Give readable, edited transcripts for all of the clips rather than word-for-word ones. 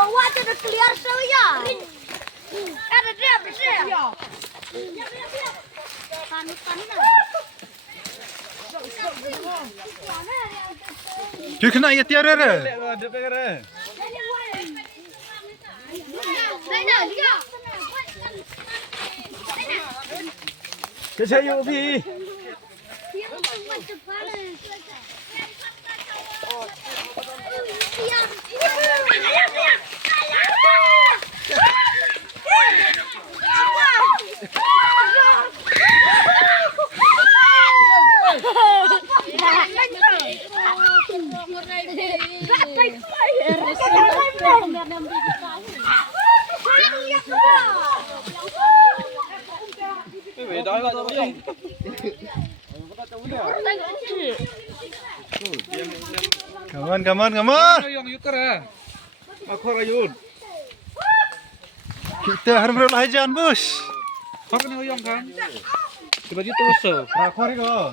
Wawa sudah keluar saya. Ada dia, bisa. Chứ cái này ya tiar rồi. Cái xe yêu phi. Come on. Kita harus berlajan, Bos. Kok ini oyong kan? Coba ditusuk. Rakor kok.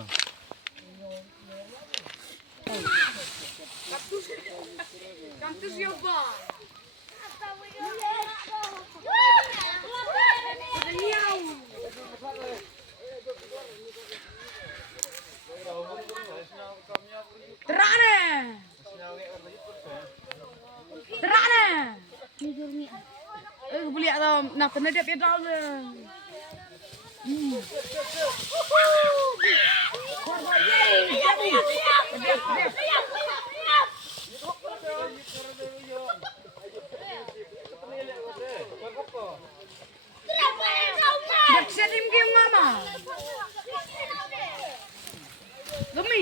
Boleh atau nak kena dia pedal je. Dia sedih mungkin mama. Gemi.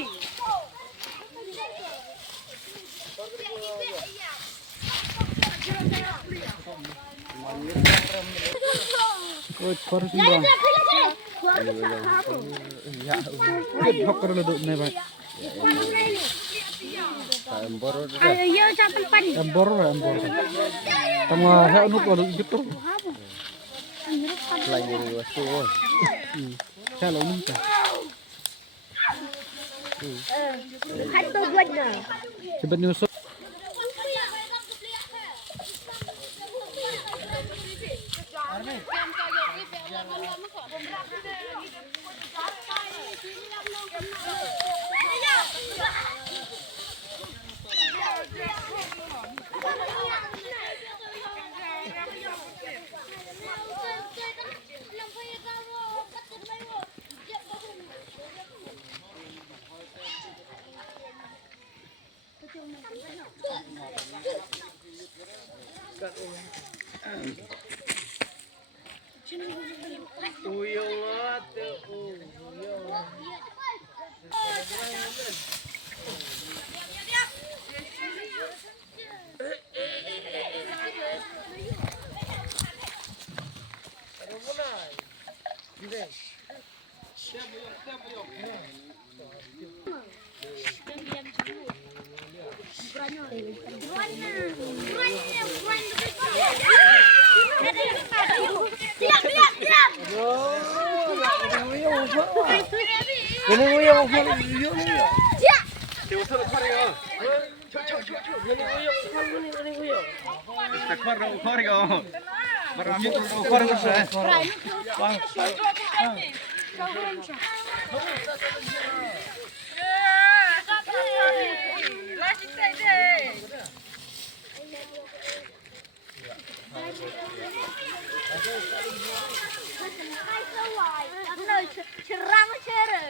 Ôi, có rất nhiều. Cái hộp cái lụt này vậy. Ayo sampai pan. Embor. Tama heo nút vào được chút. Lagi ni wasu. Cha lâu nút. Kan tu buat dah. Coba nyusuk. Cerang cerah.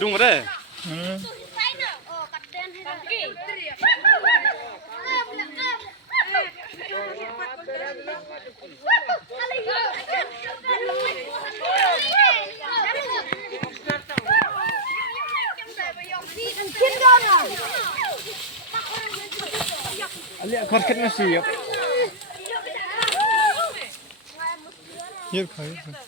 Đúng rồi đấy. Alia korket masih ya. Yuk, ayo.